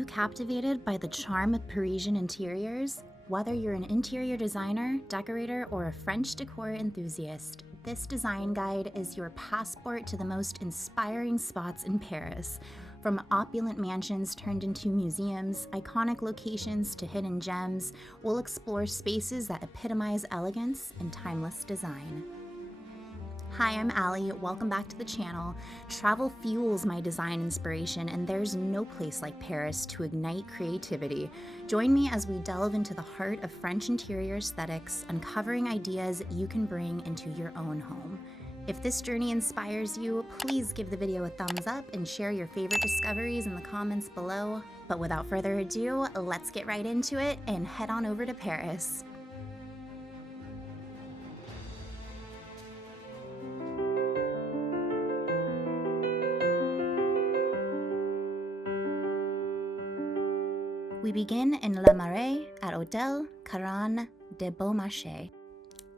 you captivated by the charm of Parisian interiors? Whether you're an interior designer, decorator, or a French decor enthusiast, this design guide is your passport to the most inspiring spots in Paris. From opulent mansions turned into museums, iconic locations to hidden gems, we'll explore spaces that epitomize elegance and timeless design. Hi, I'm Allie. Welcome back to the channel. Travel fuels my design inspiration, and there's no place like Paris to ignite creativity. Join me as we delve into the heart of French interior aesthetics, uncovering ideas you can bring into your own home. If this journey inspires you, please give the video a thumbs up and share your favorite discoveries in the comments below. But without further ado, let's get right into it and head on over to Paris. We begin in Le Marais at Hôtel Caron de Beaumarchais,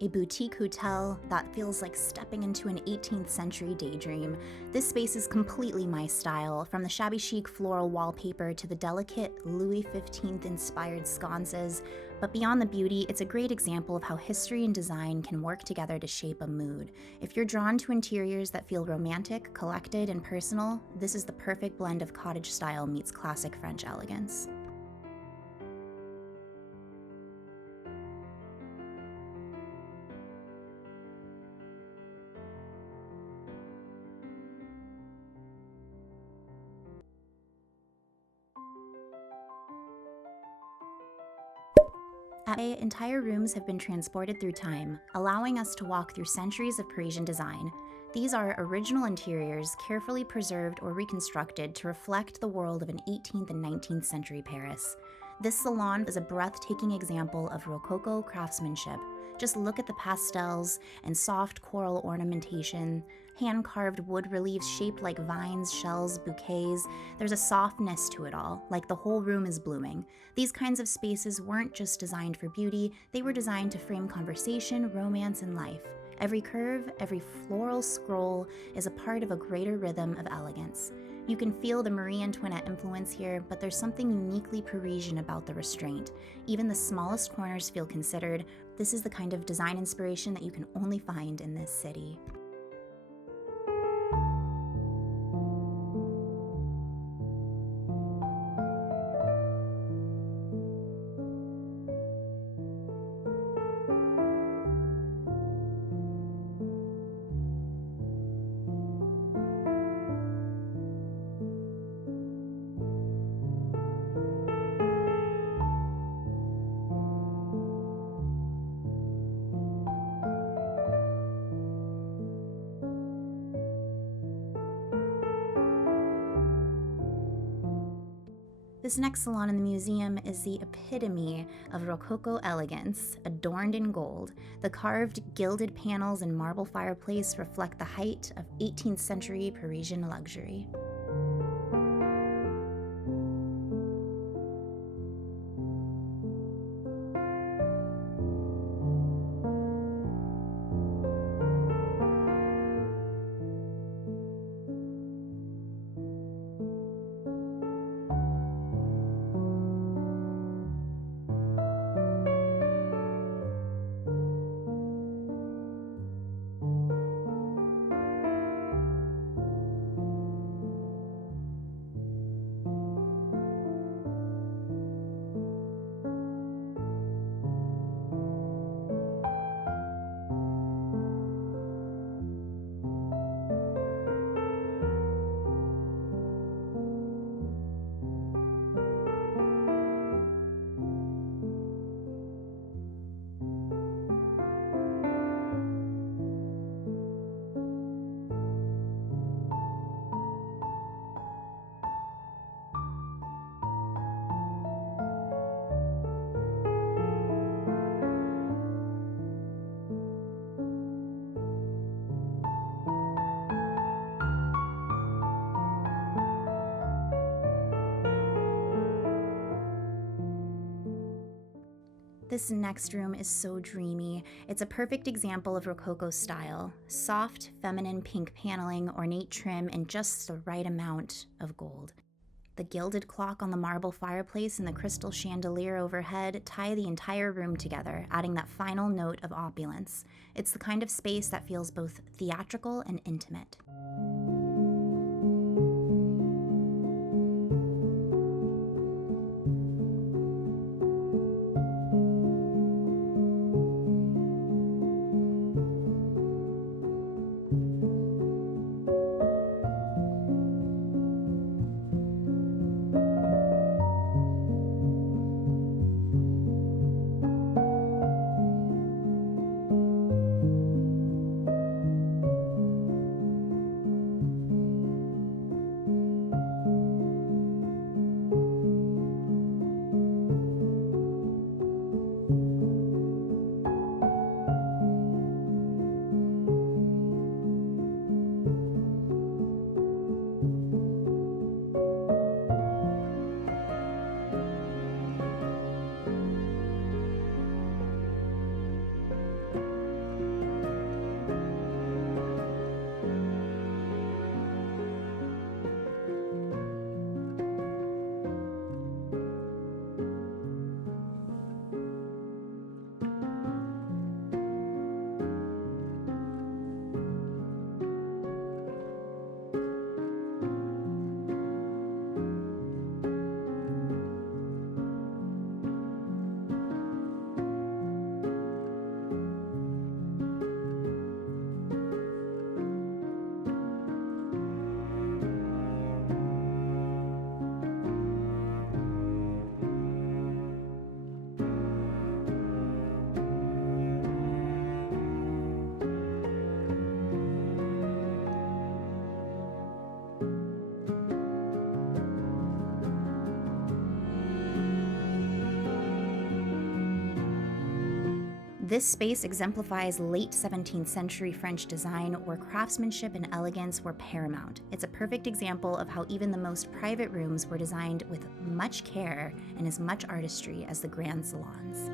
a boutique hotel that feels like stepping into an 18th century daydream. This space is completely my style, from the shabby chic floral wallpaper to the delicate Louis XV inspired sconces. But beyond the beauty, it's a great example of how history and design can work together to shape a mood. If you're drawn to interiors that feel romantic, collected, and personal, this is the perfect blend of cottage style meets classic French elegance. Entire rooms have been transported through time, allowing us to walk through centuries of Parisian design. These are original interiors carefully preserved or reconstructed to reflect the world of an 18th and 19th century Paris. This salon is a breathtaking example of Rococo craftsmanship. Just look at the pastels and soft coral ornamentation, hand-carved wood reliefs shaped like vines, shells, bouquets. There's a softness to it all, like the whole room is blooming. These kinds of spaces weren't just designed for beauty, they were designed to frame conversation, romance, and life. Every curve, every floral scroll is a part of a greater rhythm of elegance. You can feel the Marie Antoinette influence here, but there's something uniquely Parisian about the restraint. Even the smallest corners feel considered. This is the kind of design inspiration that you can only find in this city. This next salon in the museum is the epitome of Rococo elegance, adorned in gold. The carved, gilded panels and marble fireplace reflect the height of 18th century Parisian luxury. This next room is so dreamy. It's a perfect example of Rococo style. Soft, feminine pink paneling, ornate trim, and just the right amount of gold. The gilded clock on the marble fireplace and the crystal chandelier overhead tie the entire room together, adding that final note of opulence. It's the kind of space that feels both theatrical and intimate. This space exemplifies late 17th century French design where craftsmanship and elegance were paramount. It's a perfect example of how even the most private rooms were designed with much care and as much artistry as the grand salons.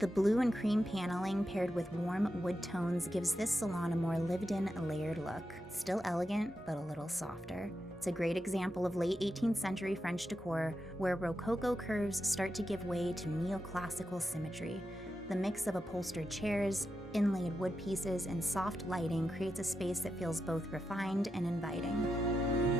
The blue and cream paneling paired with warm wood tones gives this salon a more lived-in, layered look. Still elegant, but a little softer. It's a great example of late 18th century French decor, where Rococo curves start to give way to neoclassical symmetry. The mix of upholstered chairs, inlaid wood pieces, and soft lighting creates a space that feels both refined and inviting.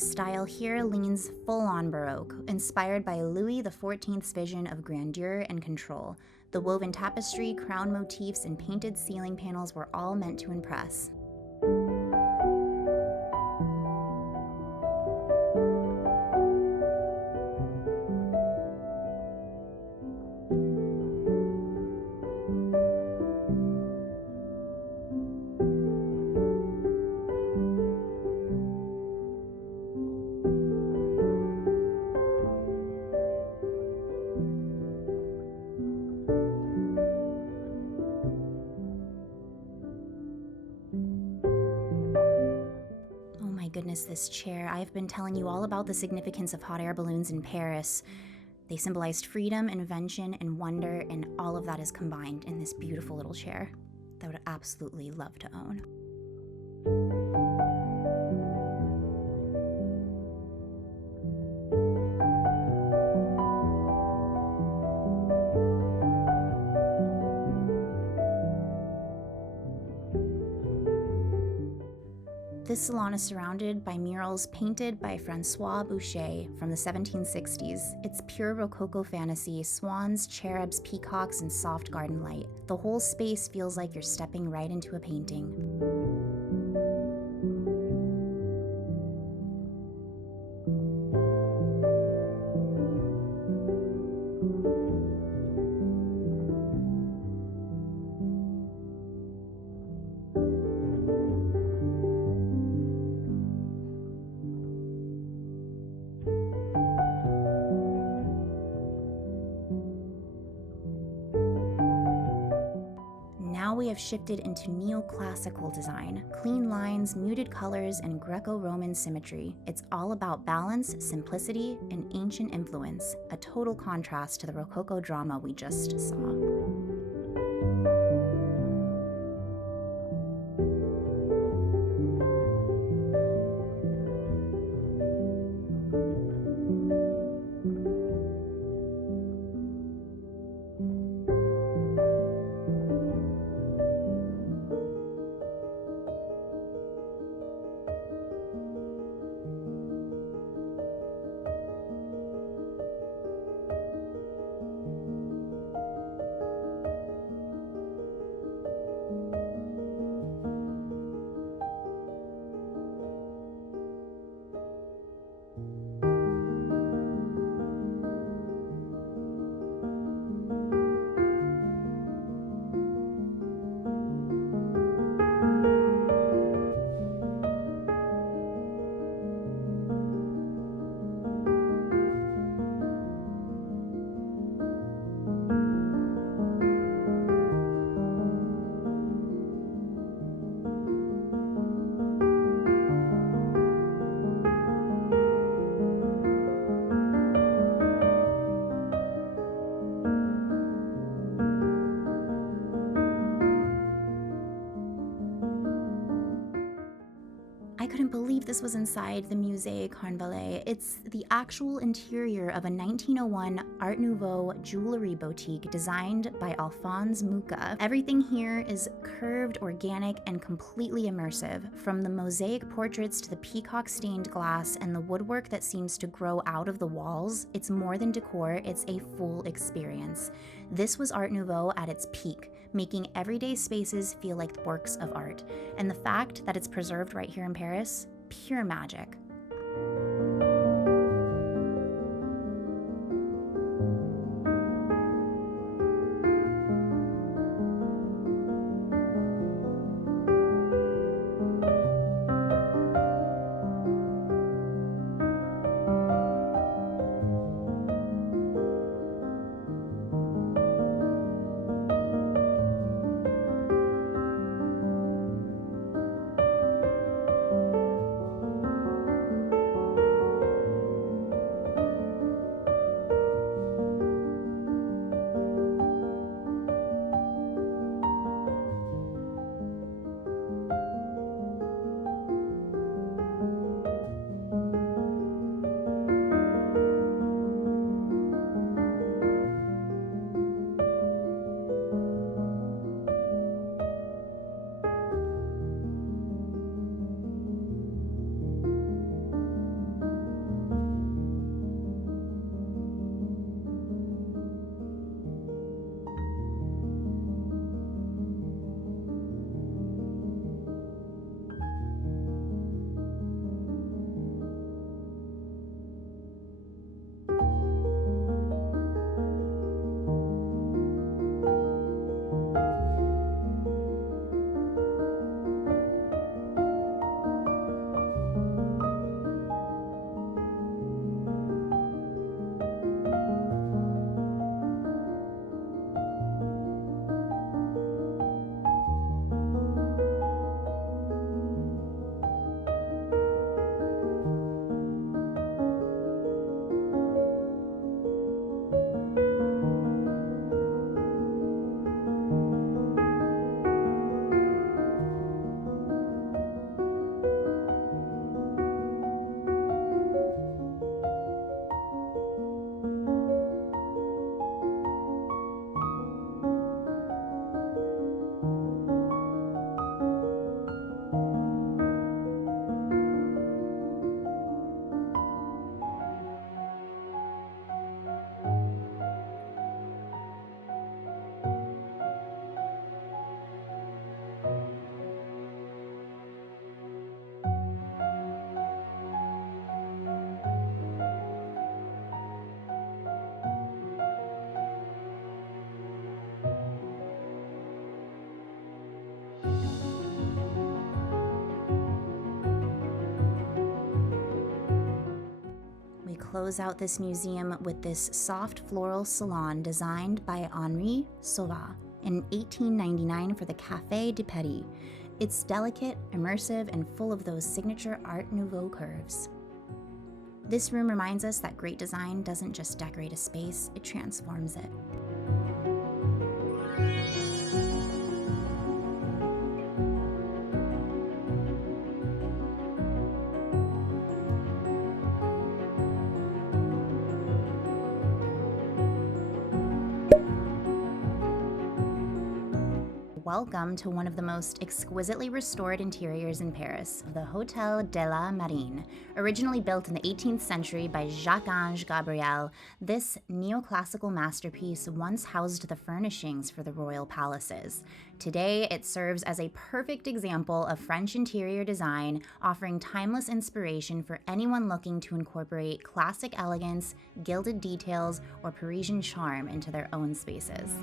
the style here leans full-on Baroque, inspired by Louis XIV's vision of grandeur and control. The woven tapestry, crown motifs, and painted ceiling panels were all meant to impress. Goodness, this chair. I've been telling you all about the significance of hot air balloons in Paris. They symbolized freedom, invention, and wonder, and all of that is combined in this beautiful little chair that I would absolutely love to own. This salon is surrounded by murals painted by Francois Boucher from the 1760s. It's pure Rococo fantasy, swans, cherubs, peacocks, and soft garden light. The whole space feels like you're stepping right into a painting. Now we have shifted into neoclassical design. Clean lines, muted colors, and Greco-Roman symmetry. It's all about balance, simplicity, and ancient influence, a total contrast to the Rococo drama we just saw. I couldn't believe this was inside the Musée Carnavalet. It's the actual interior of a 1901 Art Nouveau jewelry boutique designed by Alphonse Mucha. Everything here is curved, organic, and completely immersive. From the mosaic portraits to the peacock-stained glass and the woodwork that seems to grow out of the walls, it's more than decor, it's a full experience. This was Art Nouveau at its peak, making everyday spaces feel like works of art. And the fact that it's preserved right here in Paris, pure magic. close out this museum with this soft floral salon designed by Henri Sauvat in 1899 for the Café de Paris. It's delicate, immersive, and full of those signature Art Nouveau curves. This room reminds us that great design doesn't just decorate a space, it transforms it. Welcome to one of the most exquisitely restored interiors in Paris, the Hôtel de la Marine. Originally built in the 18th century by Jacques-Ange Gabriel, this neoclassical masterpiece once housed the furnishings for the royal palaces. Today, it serves as a perfect example of French interior design, offering timeless inspiration for anyone looking to incorporate classic elegance, gilded details, or Parisian charm into their own spaces.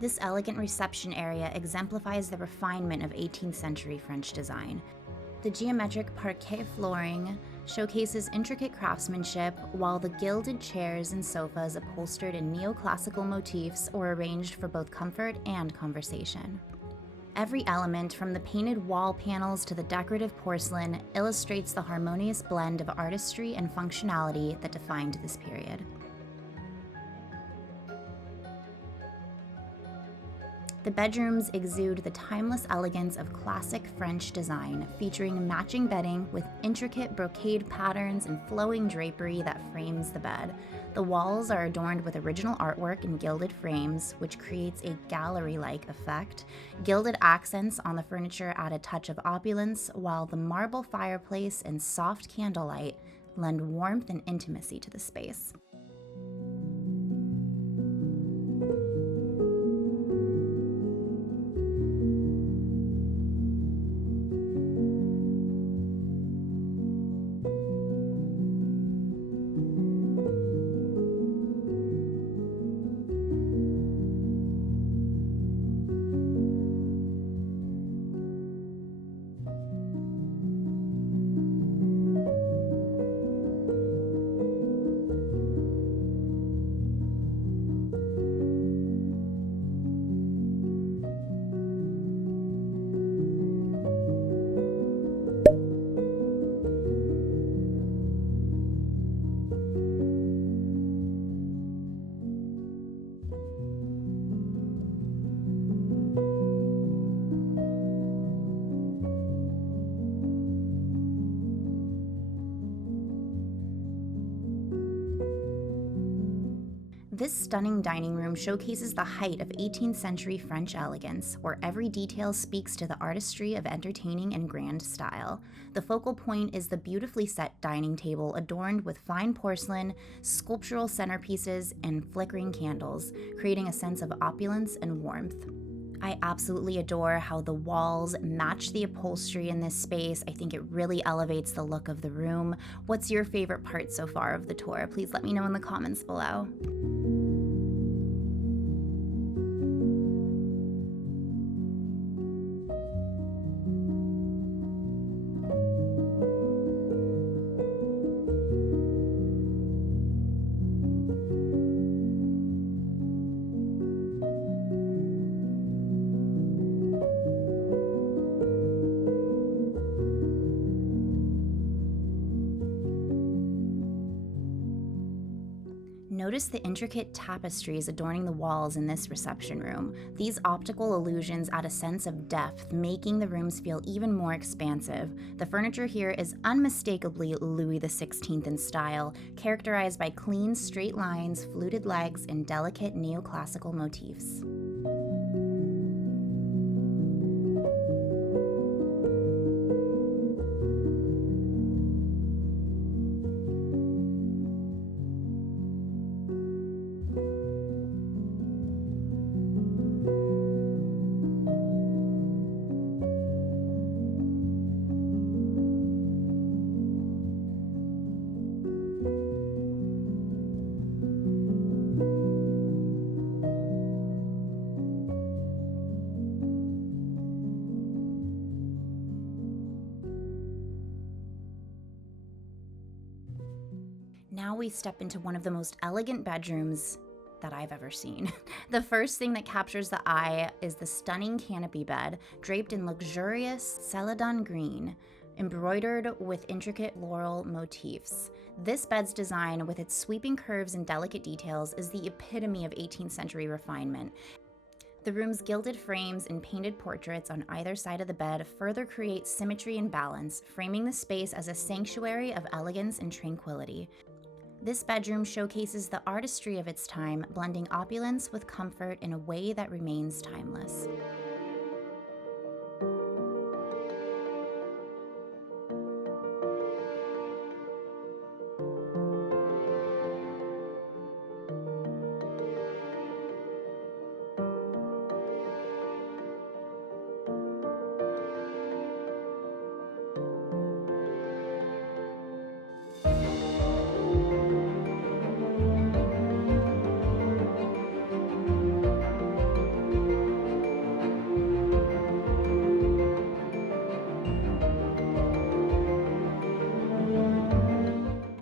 This elegant reception area exemplifies the refinement of 18th century French design. The geometric parquet flooring showcases intricate craftsmanship, while the gilded chairs and sofas upholstered in neoclassical motifs or arranged for both comfort and conversation. Every element, from the painted wall panels to the decorative porcelain, illustrates the harmonious blend of artistry and functionality that defined this period. The bedrooms exude the timeless elegance of classic French design, featuring matching bedding with intricate brocade patterns and flowing drapery that frames the bed. The walls are adorned with original artwork in gilded frames, which creates a gallery-like effect. Gilded accents on the furniture add a touch of opulence, while the marble fireplace and soft candlelight lend warmth and intimacy to the space. This stunning dining room showcases the height of 18th century French elegance, where every detail speaks to the artistry of entertaining and grand style. The focal point is the beautifully set dining table adorned with fine porcelain, sculptural centerpieces, and flickering candles, creating a sense of opulence and warmth. I absolutely adore how the walls match the upholstery in this space. I think it really elevates the look of the room. What's your favorite part so far of the tour? Please let me know in the comments below. Notice the intricate tapestries adorning the walls in this reception room. These optical illusions add a sense of depth, making the rooms feel even more expansive. The furniture here is unmistakably Louis XVI in style, characterized by clean, straight lines, fluted legs, and delicate neoclassical motifs. Now we step into one of the most elegant bedrooms that I've ever seen. The first thing that captures the eye is the stunning canopy bed, draped in luxurious celadon green, embroidered with intricate floral motifs. This bed's design, with its sweeping curves and delicate details, is the epitome of 18th century refinement. The room's gilded frames and painted portraits on either side of the bed further create symmetry and balance, framing the space as a sanctuary of elegance and tranquility. This bedroom showcases the artistry of its time, blending opulence with comfort in a way that remains timeless.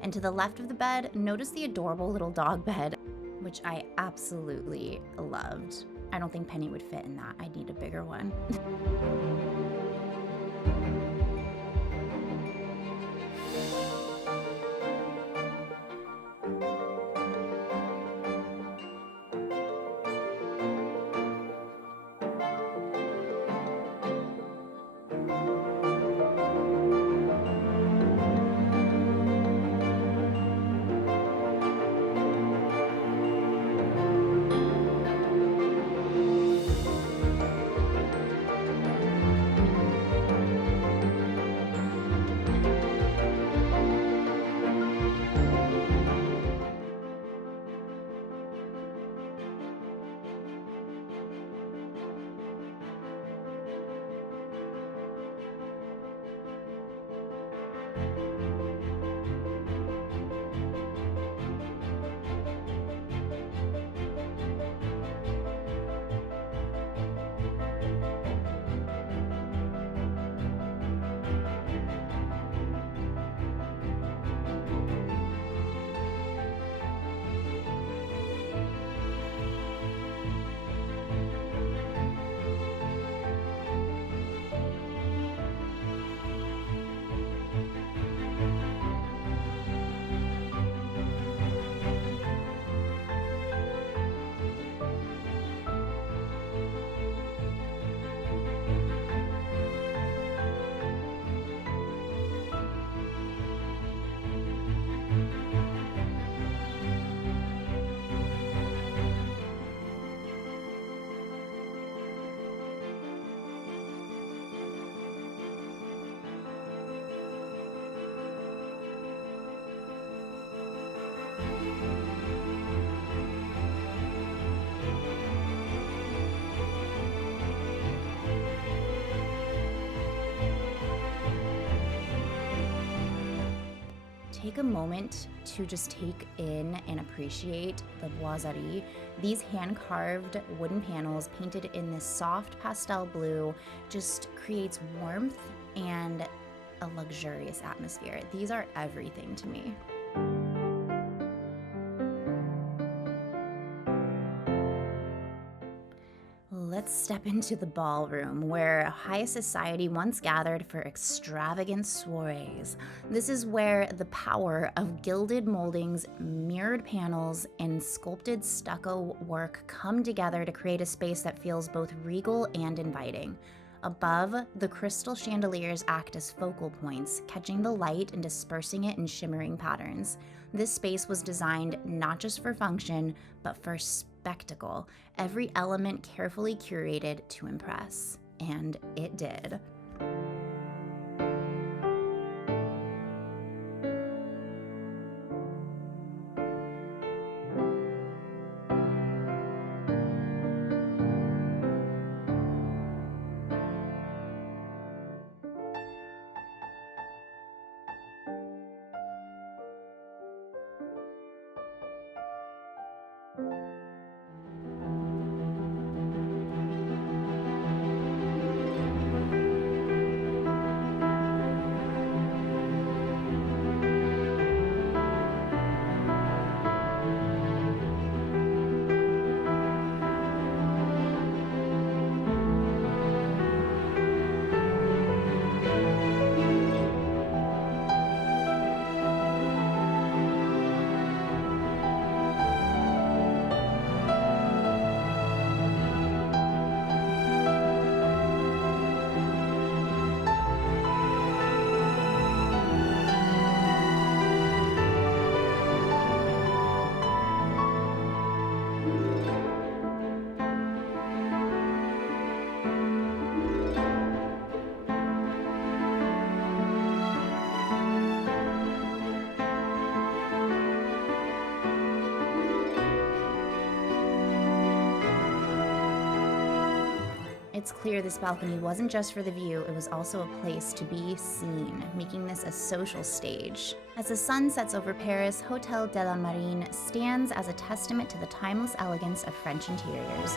And to the left of the bed, notice the adorable little dog bed, which I absolutely loved. I don't think Penny would fit in that. I'd need a bigger one. Take a moment to just take in and appreciate the boiserie. These hand-carved wooden panels painted in this soft pastel blue just creates warmth and a luxurious atmosphere. These are everything to me. Let's step into the ballroom, where high society once gathered for extravagant soirees. This is where the power of gilded moldings, mirrored panels, and sculpted stucco work come together to create a space that feels both regal and inviting. Above, the crystal chandeliers act as focal points, catching the light and dispersing it in shimmering patterns. This space was designed not just for function, but for spectacle, every element carefully curated to impress. And it did. It's clear this balcony wasn't just for the view, it was also a place to be seen, making this a social stage. As the sun sets over Paris, Hôtel de la Marine stands as a testament to the timeless elegance of French interiors.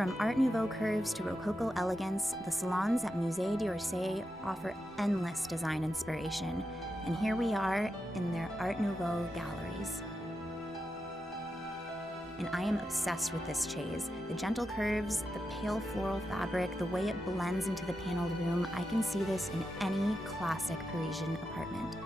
From Art Nouveau curves to Rococo elegance, the salons at Musée d'Orsay offer endless design inspiration, and here we are in their Art Nouveau galleries. And I am obsessed with this chaise. The gentle curves, the pale floral fabric, the way it blends into the paneled room, I can see this in any classic Parisian apartment.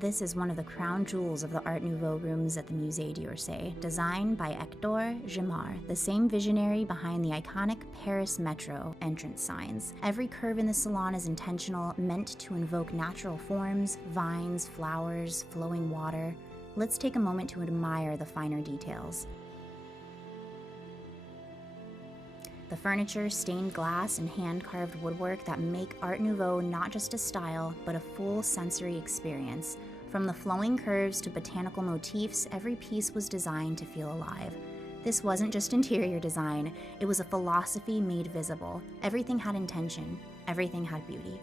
This is one of the crown jewels of the Art Nouveau rooms at the Musée d'Orsay, designed by Hector Gemard, the same visionary behind the iconic Paris Metro entrance signs. Every curve in the salon is intentional, meant to invoke natural forms, vines, flowers, flowing water. Let's take a moment to admire the finer details. The furniture, stained glass, and hand-carved woodwork that make Art Nouveau not just a style, but a full sensory experience. From the flowing curves to botanical motifs, every piece was designed to feel alive. This wasn't just interior design, it was a philosophy made visible. Everything had intention, everything had beauty.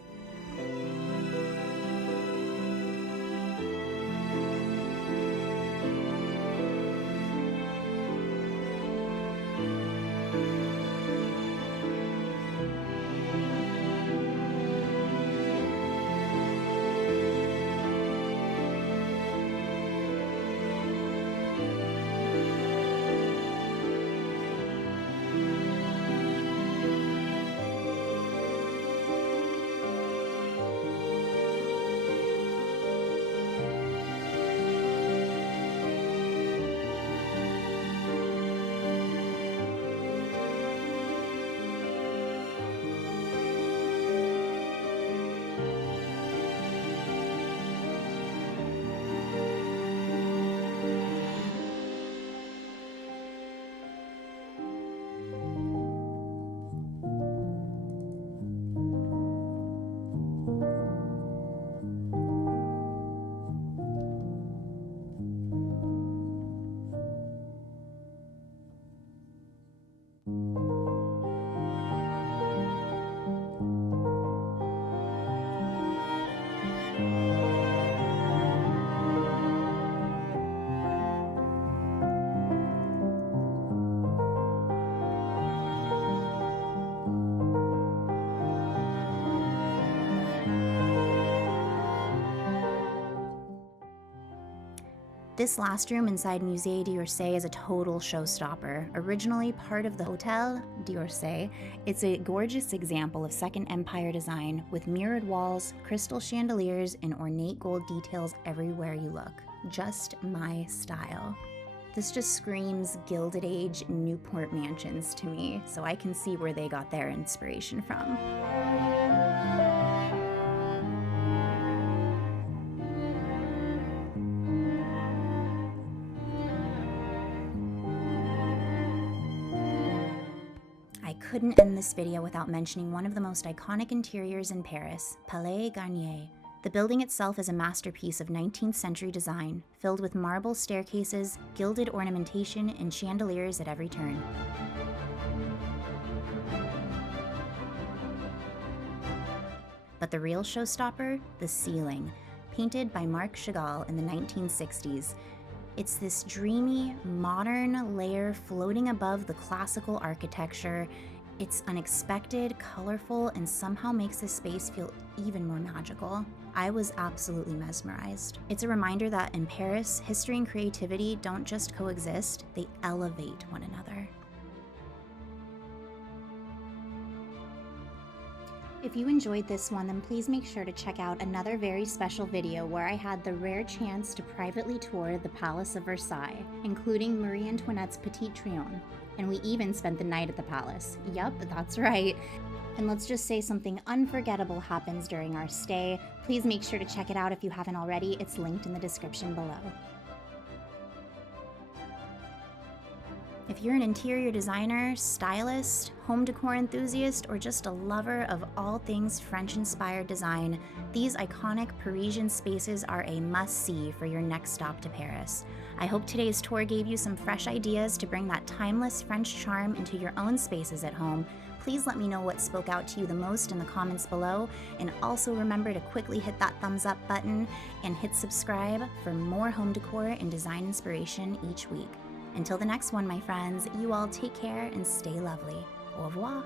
This last room inside Musée d'Orsay is a total showstopper. Originally part of the Hôtel d'Orsay, it's a gorgeous example of Second Empire design with mirrored walls, crystal chandeliers, and ornate gold details everywhere you look. Just my style. This just screams Gilded Age Newport mansions to me, so I can see where they got their inspiration from. Couldn't end this video without mentioning one of the most iconic interiors in Paris, Palais Garnier. The building itself is a masterpiece of 19th century design, filled with marble staircases, gilded ornamentation, and chandeliers at every turn. But the real showstopper? The ceiling, painted by Marc Chagall in the 1960s. It's this dreamy, modern layer floating above the classical architecture. It's unexpected, colorful, and somehow makes this space feel even more magical. I was absolutely mesmerized. It's a reminder that in Paris, history and creativity don't just coexist, they elevate one another. If you enjoyed this one, then please make sure to check out another very special video where I had the rare chance to privately tour the Palace of Versailles, including Marie Antoinette's Petit Triomphe. And we even spent the night at the palace. Yup, that's right. And let's just say something unforgettable happens during our stay. Please make sure to check it out if you haven't already. It's linked in the description below. If you're an interior designer, stylist, home decor enthusiast, or just a lover of all things French-inspired design, these iconic Parisian spaces are a must-see for your next stop to Paris. I hope today's tour gave you some fresh ideas to bring that timeless French charm into your own spaces at home. Please let me know what spoke out to you the most in the comments below, and also remember to quickly hit that thumbs up button and hit subscribe for more home decor and design inspiration each week. Until the next one, my friends, you all take care and stay lovely. Au revoir.